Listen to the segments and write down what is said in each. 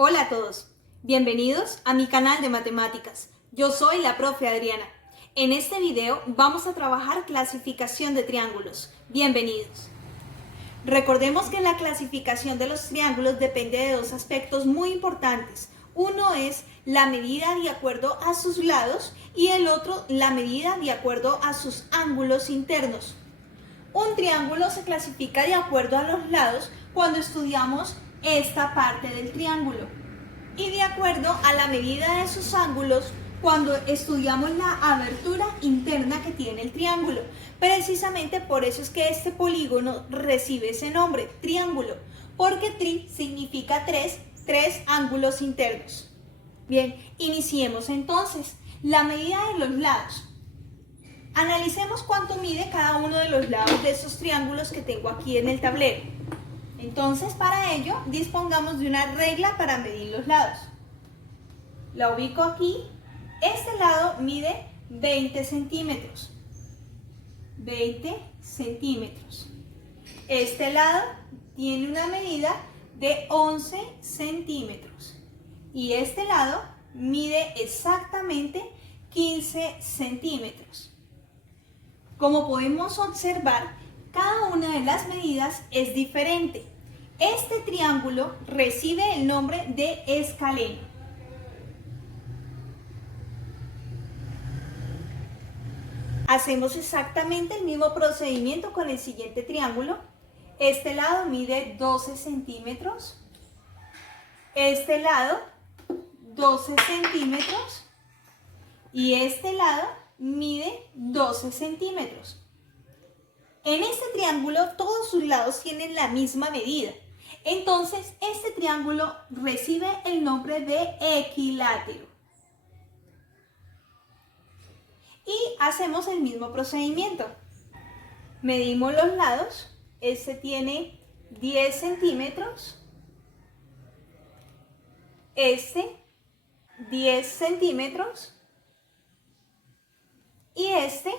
Hola a todos, bienvenidos a mi canal de matemáticas. Yo soy la profe Adriana. En este video vamos a trabajar clasificación de triángulos. Bienvenidos. Recordemos que la clasificación de los triángulos depende de dos aspectos muy importantes. Uno es la medida de acuerdo a sus lados y el otro la medida de acuerdo a sus ángulos internos. Un triángulo se clasifica de acuerdo a los lados cuando estudiamos esta parte del triángulo y de acuerdo a la medida de sus ángulos cuando estudiamos la abertura interna que tiene el triángulo. Precisamente por eso es que este polígono recibe ese nombre, triángulo, porque tri significa tres ángulos internos. Bien, iniciemos entonces. La medida de los lados. Analicemos cuánto mide cada uno de los lados de esos triángulos que tengo aquí en el tablero. Entonces, para ello, dispongamos de una regla para medir los lados. La ubico aquí. Este lado mide 20 centímetros. 20 centímetros. Este lado tiene una medida de 11 centímetros. Y este lado mide exactamente 15 centímetros. Como podemos observar, cada una de las medidas es diferente. Este triángulo recibe el nombre de escaleno. Hacemos exactamente el mismo procedimiento con el siguiente triángulo. Este lado mide 12 centímetros. Este lado 12 centímetros. Y este lado mide 12 centímetros. En este triángulo todos sus lados tienen la misma medida. Entonces este triángulo recibe el nombre de equilátero. Y hacemos el mismo procedimiento. Medimos los lados. Este tiene 10 centímetros. Este 10 centímetros. Y este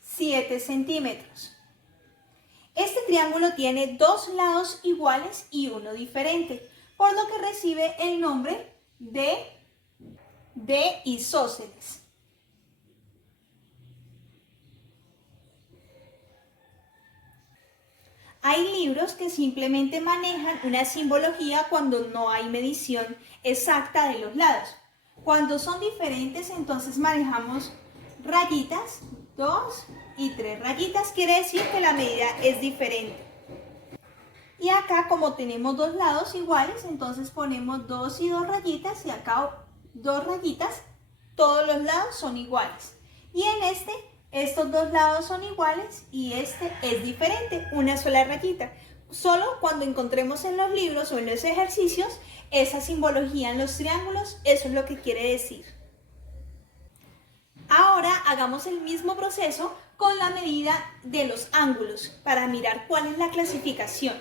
7 centímetros. Este triángulo tiene dos lados iguales y uno diferente, por lo que recibe el nombre de isósceles. Hay libros que simplemente manejan una simbología cuando no hay medición exacta de los lados. Cuando son diferentes, entonces manejamos rayitas, 2 y 3 rayitas, quiere decir que la medida es diferente. Y acá, como tenemos dos lados iguales, entonces ponemos 2 y 2 rayitas, y acá 2 rayitas, todos los lados son iguales. Y en estos dos lados son iguales y este es diferente, una sola rayita. Solo cuando encontremos en los libros o en los ejercicios esa simbología en los triángulos, eso es lo que quiere decir. Ahora hagamos el mismo proceso con la medida de los ángulos para mirar cuál es la clasificación.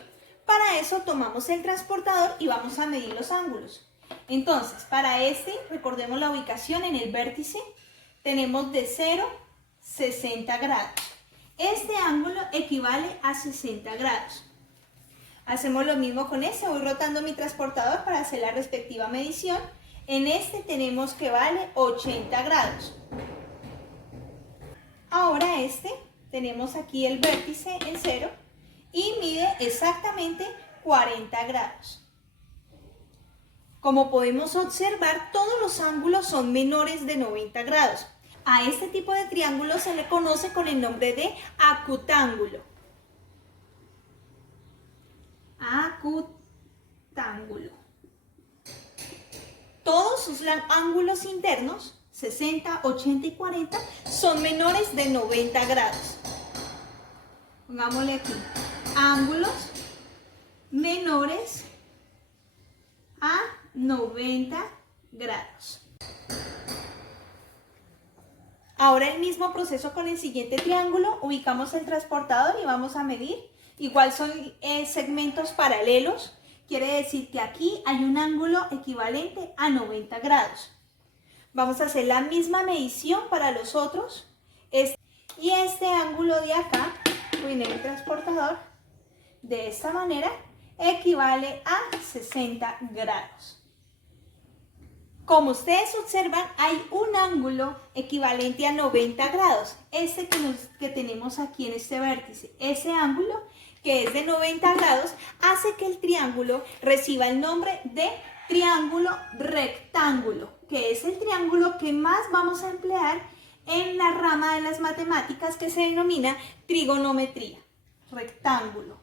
Para eso tomamos el transportador y vamos a medir los ángulos. Entonces, para recordemos la ubicación en el vértice, tenemos de 0 60 grados. Este ángulo equivale a 60 grados. Hacemos lo mismo con voy rotando mi transportador para hacer la respectiva medición. En tenemos que vale 80 grados. Ahora tenemos aquí el vértice en 0 y mide exactamente 40 grados. Como podemos observar, todos los ángulos son menores de 90 grados. A este tipo de triángulo se le conoce con el nombre de acutángulo. Acutángulo. Todos sus ángulos internos, 60, 80 y 40, son menores de 90 grados. Pongámosle aquí, ángulos menores a 90 grados. Ahora el mismo proceso con el siguiente triángulo, ubicamos el transportador y vamos a medir. Igual son segmentos paralelos, quiere decir que aquí hay un ángulo equivalente a 90 grados. Vamos a hacer la misma medición para los otros. Y este ángulo de acá, en el transportador, de esta manera, equivale a 60 grados. Como ustedes observan, hay un ángulo equivalente a 90 grados. Este que tenemos aquí en este vértice. Ese ángulo, que es de 90 grados, hace que el triángulo reciba el nombre de triángulo rectángulo, que es el triángulo que más vamos a emplear en la rama de las matemáticas que se denomina trigonometría. Rectángulo.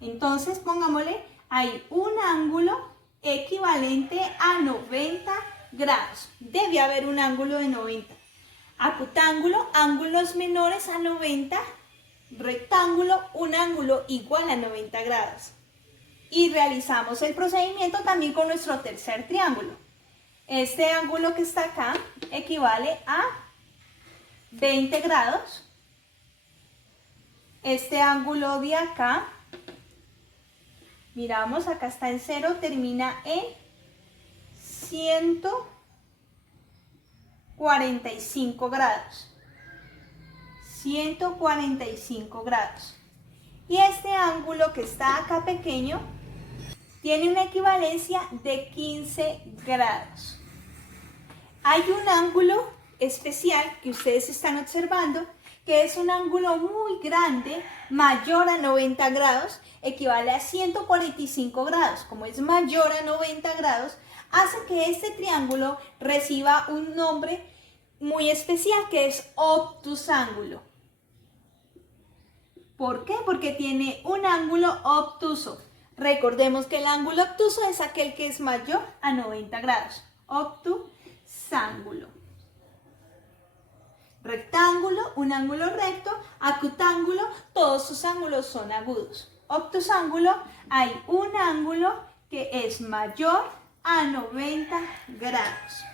Entonces, pongámosle, hay un ángulo equivalente a 90 grados. Debe haber un ángulo de 90. Acutángulo, ángulos menores a 90. Rectángulo, un ángulo igual a 90 grados. Y realizamos el procedimiento también con nuestro tercer triángulo. Este ángulo que está acá equivale a 20 grados. Este ángulo de acá, miramos, acá está en 0, termina en 145 grados. 145 grados. Y este ángulo que está acá pequeño tiene una equivalencia de 15 grados. Hay un ángulo especial que ustedes están observando, que es un ángulo muy grande, mayor a 90 grados, equivale a 145 grados. Como es mayor a 90 grados, hace que este triángulo reciba un nombre muy especial, que es obtusángulo. ¿Por qué? Porque tiene un ángulo obtuso. Recordemos que el ángulo obtuso es aquel que es mayor a 90 grados. Obtusángulo. Rectángulo, un ángulo recto. Acutángulo, todos sus ángulos son agudos. Obtusángulo, hay un ángulo que es mayor a 90 grados.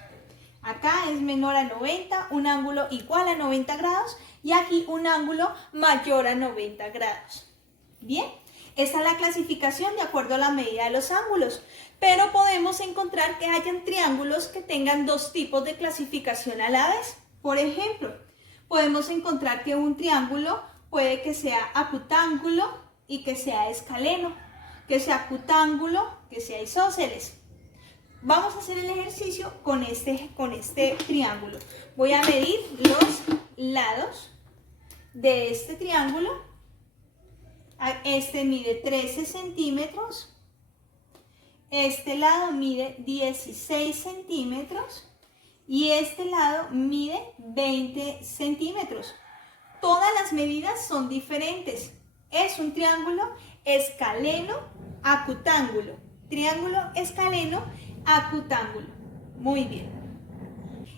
Acá es menor a 90, un ángulo igual a 90 grados y aquí un ángulo mayor a 90 grados. Bien, esta es la clasificación de acuerdo a la medida de los ángulos, pero podemos encontrar que hayan triángulos que tengan dos tipos de clasificación a la vez. Por ejemplo, podemos encontrar que un triángulo puede que sea acutángulo y que sea escaleno, que sea acutángulo, que sea isósceles. Vamos a hacer el ejercicio con este triángulo. Voy a medir los lados de este triángulo. Este mide 13 centímetros. Este lado mide 16 centímetros. Y este lado mide 20 centímetros. Todas las medidas son diferentes. Es un triángulo escaleno, acutángulo. Triángulo escaleno, acutángulo. Muy bien.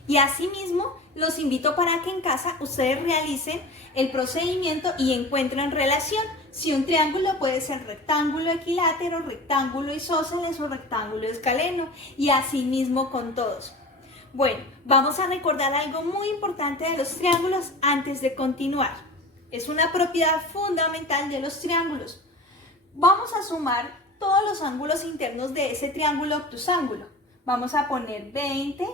Y asimismo, los invito para que en casa ustedes realicen el procedimiento y encuentren relación. Si un triángulo puede ser rectángulo equilátero, rectángulo isósceles o rectángulo escaleno. Y asimismo con todos. Bueno, vamos a recordar algo muy importante de los triángulos antes de continuar. Es una propiedad fundamental de los triángulos. Vamos a sumar todos los ángulos internos de ese triángulo obtusángulo. Vamos a poner 20,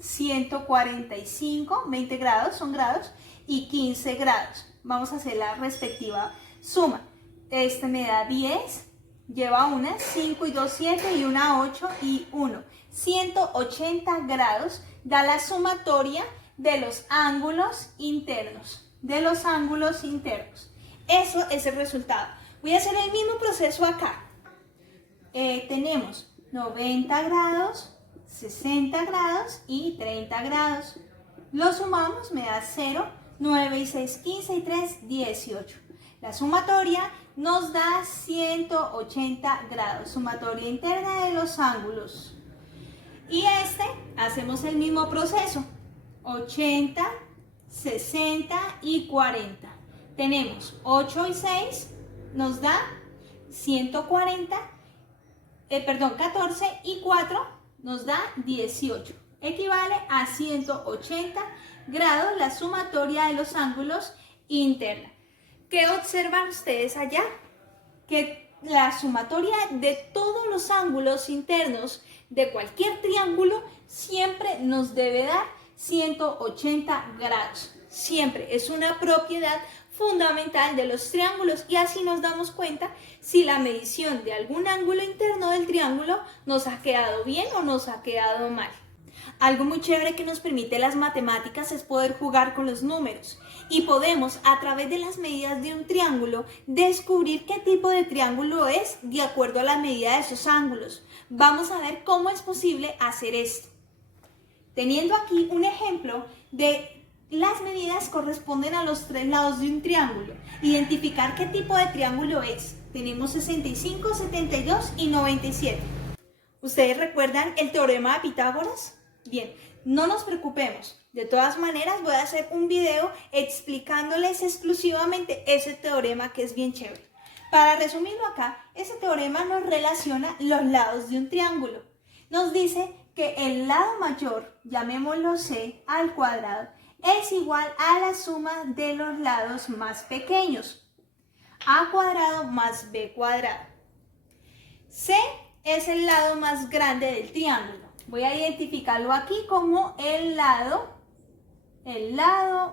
145, 20 grados son grados, y 15 grados. Vamos a hacer la respectiva suma. Este me da 10, lleva una, 5 y 2, 7 y una 8 y 1. 180 grados da la sumatoria de los ángulos internos. Eso es el resultado. Voy a hacer el mismo proceso acá. Tenemos 90 grados, 60 grados y 30 grados. Lo sumamos, me da 0, 9 y 6, 15 y 3, 18. La sumatoria nos da 180 grados, sumatoria interna de los ángulos. Y hacemos el mismo proceso, 80, 60 y 40. Tenemos 8 y 6, nos da 14 y 4 nos da 18. Equivale a 180 grados la sumatoria de los ángulos interna. ¿Qué observan ustedes allá? Que la sumatoria de todos los ángulos internos de cualquier triángulo siempre nos debe dar 180 grados. Siempre es una propiedad fundamental de los triángulos y así nos damos cuenta si la medición de algún ángulo interno del triángulo nos ha quedado bien o nos ha quedado mal. Algo muy chévere que nos permite las matemáticas es poder jugar con los números y podemos a través de las medidas de un triángulo descubrir qué tipo de triángulo es de acuerdo a la medida de esos ángulos. Vamos a ver cómo es posible hacer esto. Teniendo aquí un ejemplo de las medidas corresponden a los tres lados de un triángulo. Identificar qué tipo de triángulo es. Tenemos 65, 72 y 97. ¿Ustedes recuerdan el teorema de Pitágoras? Bien, no nos preocupemos. De todas maneras voy a hacer un video explicándoles exclusivamente ese teorema que es bien chévere. Para resumirlo acá, ese teorema nos relaciona los lados de un triángulo. Nos dice que el lado mayor, llamémoslo C al cuadrado, es igual a la suma de los lados más pequeños. A cuadrado más B cuadrado. C es el lado más grande del triángulo. Voy a identificarlo aquí como el lado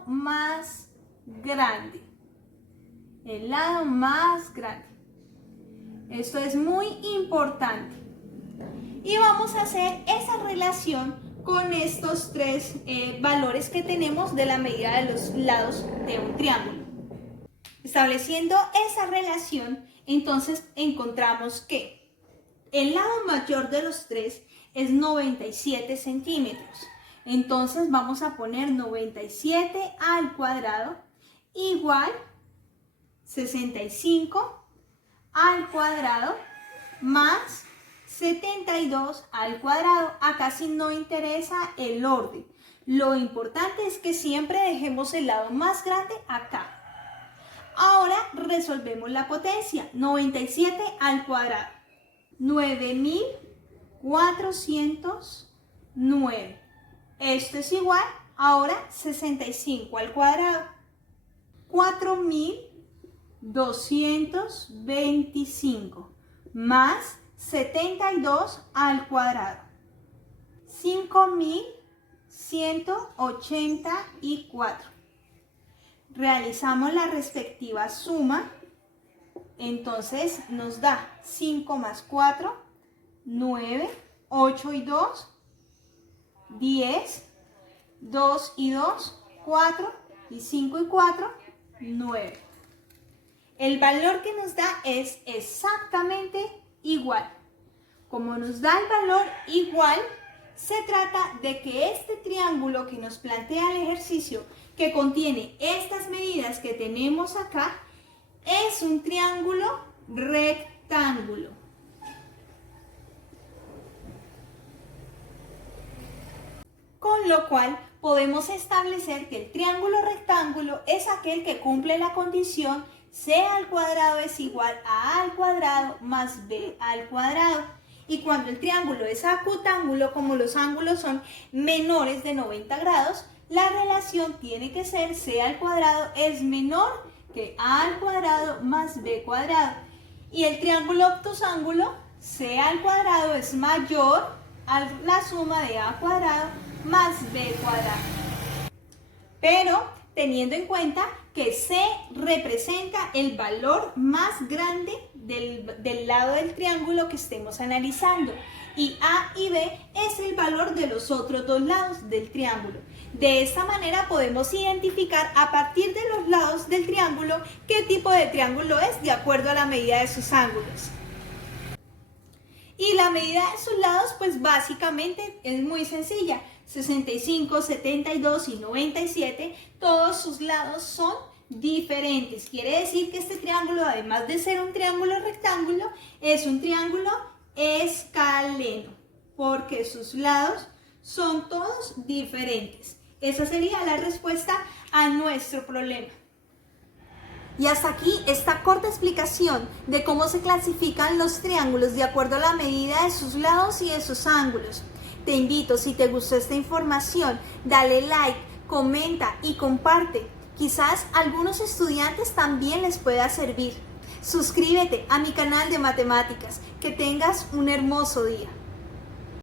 más grande. El lado más grande. Esto es muy importante. Y vamos a hacer esa relación con estos tres valores que tenemos de la medida de los lados de un triángulo. Estableciendo esa relación, entonces encontramos que el lado mayor de los tres es 97 centímetros. Entonces vamos a poner 97 al cuadrado igual 65 al cuadrado más 72 al cuadrado. Acá sí no interesa el orden. Lo importante es que siempre dejemos el lado más grande acá. Ahora resolvemos la potencia. 97 al cuadrado. 9409. Esto es igual, ahora 65 al cuadrado. 4225 más 72 al cuadrado. 5184. Realizamos la respectiva suma. Entonces nos da 5 más 4, 9, 8 y 2, 10, 2 y 2, 4 y 5 y 4, 9. El valor que nos da es exactamente igual. Como nos da el valor igual, se trata de que este triángulo que nos plantea el ejercicio, que contiene estas medidas que tenemos acá, es un triángulo rectángulo. Con lo cual podemos establecer que el triángulo rectángulo es aquel que cumple la condición C al cuadrado es igual a al cuadrado más B al cuadrado. Y cuando el triángulo es acutángulo, como los ángulos son menores de 90 grados, la relación tiene que ser C al cuadrado es menor que A al cuadrado más B cuadrado. Y el triángulo obtusángulo, C al cuadrado es mayor a la suma de A cuadrado más B cuadrado. Pero teniendo en cuenta que C representa el valor más grande del lado del triángulo que estemos analizando y A y B es el valor de los otros dos lados del triángulo. De esta manera podemos identificar a partir de los lados del triángulo qué tipo de triángulo es de acuerdo a la medida de sus ángulos. Y la medida de sus lados pues básicamente es muy sencilla. 65, 72 y 97, todos sus lados son diferentes. Quiere decir que este triángulo, además de ser un triángulo rectángulo, es un triángulo escaleno, porque sus lados son todos diferentes. Esa sería la respuesta a nuestro problema. Y hasta aquí esta corta explicación de cómo se clasifican los triángulos de acuerdo a la medida de sus lados y de sus ángulos. Te invito, si te gustó esta información, dale like, comenta y comparte. Quizás a algunos estudiantes también les pueda servir. Suscríbete a mi canal de matemáticas. Que tengas un hermoso día.